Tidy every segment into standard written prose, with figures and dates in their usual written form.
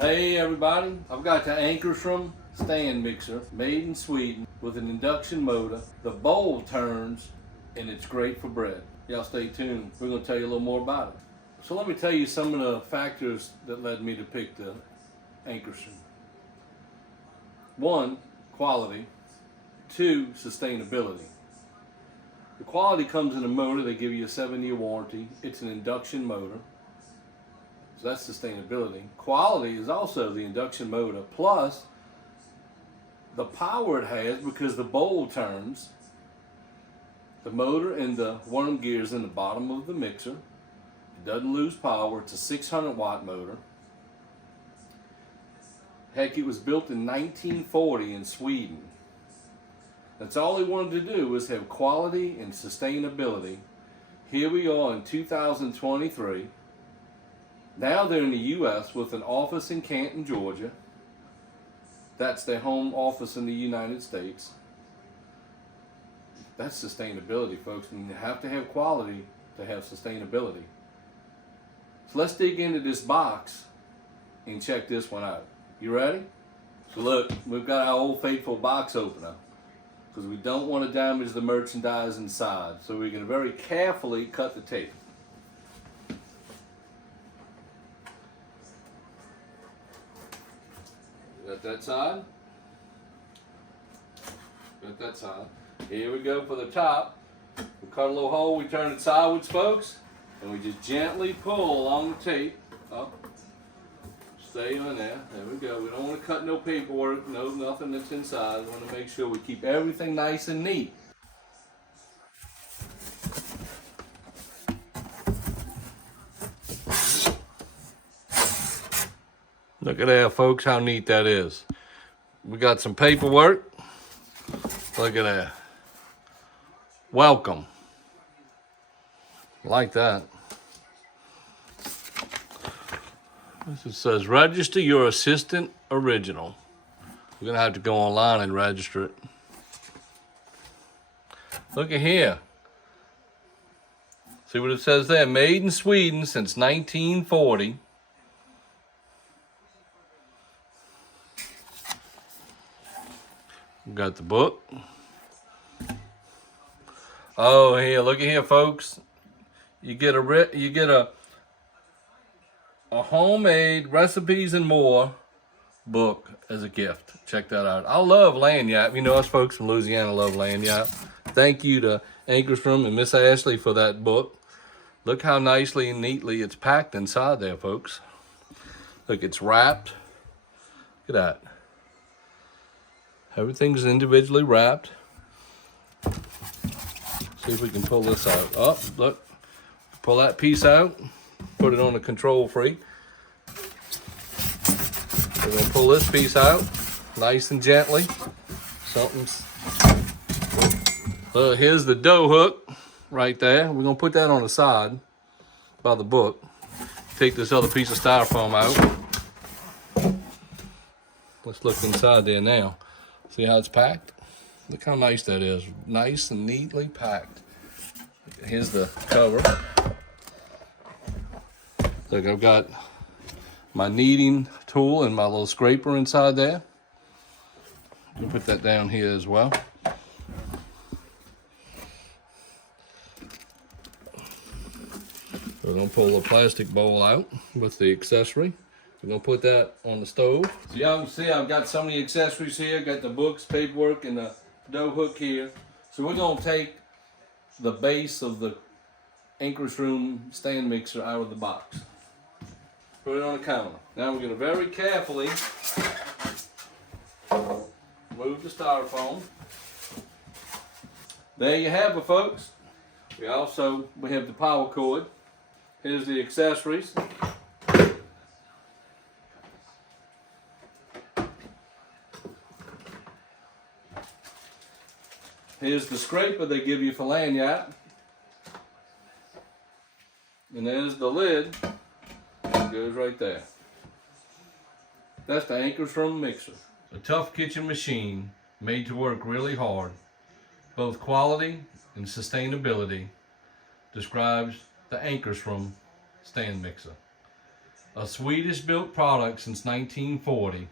Hey everybody, I've got the Ankarsrum Stand Mixer, made in Sweden with an induction motor. The bowl turns and it's great for bread. Y'all stay tuned, we're going to tell you a little more about it. So let me tell you some of the factors that led me to pick the Ankarsrum. 1, quality. 2, sustainability. The quality comes in a motor. They give you a 7-year warranty. It's an induction motor. So that's sustainability. Quality is also the induction motor plus the power it has because the bowl turns. The motor and the worm gears in the bottom of the mixer. It doesn't lose power. It's a 600 watt motor. Heck, it was built in 1940 in Sweden. That's all they wanted to do was have quality and sustainability. Here we are in 2023. Now they're in the U.S. with an office in Canton, Georgia. That's their home office in the United States. That's sustainability, folks. And you have to have quality to have sustainability. So let's dig into this box and check this one out. You ready? So look, we've got our old faithful box opener because we don't want to damage the merchandise inside. So we're going to very carefully cut the tape. Got that side. Got that side. Here we go for the top. We cut a little hole, we turn it sideways, folks, and we just gently pull along the tape up. Stay on there. There we go. We don't want to cut no paperwork, nothing that's inside. We want to make sure we keep everything nice and neat. Look at that, folks, how neat that is. We got some paperwork. Look at that. Welcome. Like that. It says, register your assistant original. We're going to have to go online and register it. Look at here. See what it says there? Made in Sweden since 1940. We got the book. Oh, here, look at here, folks. You get a homemade recipes and more book as a gift. Check that out. I love lanyard. You know, us folks from Louisiana love lanyard. Thank you to Ankarsrum and Miss Ashley for that book. Look how nicely and neatly it's packed inside there, folks. Look, it's wrapped. Look at that. Everything's individually wrapped. See if we can pull this out. Oh, look. Pull that piece out. Put it on the control free. We're going to pull this piece out nice and gently. Here's the dough hook right there. We're going to put that on the side by the book. Take this other piece of styrofoam out. Let's look inside there now. See how it's packed? Look how nice that is. Nice and neatly packed. Here's the cover. Look, I've got my kneading tool and my little scraper inside there. I'll put that down here as well. We're going to pull the plastic bowl out with the accessory. We're going to put that on the stove. So y'all can see I've got some of the accessories here. Got the books, paperwork, and the dough hook here. So we're going to take the base of the Ankarsrum Stand Mixer out of the box. Put it on the counter. Now we're going to very carefully remove the styrofoam. There you have it, folks. We have the power cord. Here's the accessories. Here's the scraper they give you for lanyard. And there's the lid. It goes right there. That's the Ankarsrum mixer. A tough kitchen machine made to work really hard. Both quality and sustainability describes the Ankarsrum Stand Mixer. A Swedish-built product since 1940.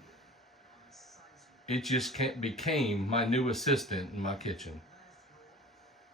It just became my new assistant in my kitchen.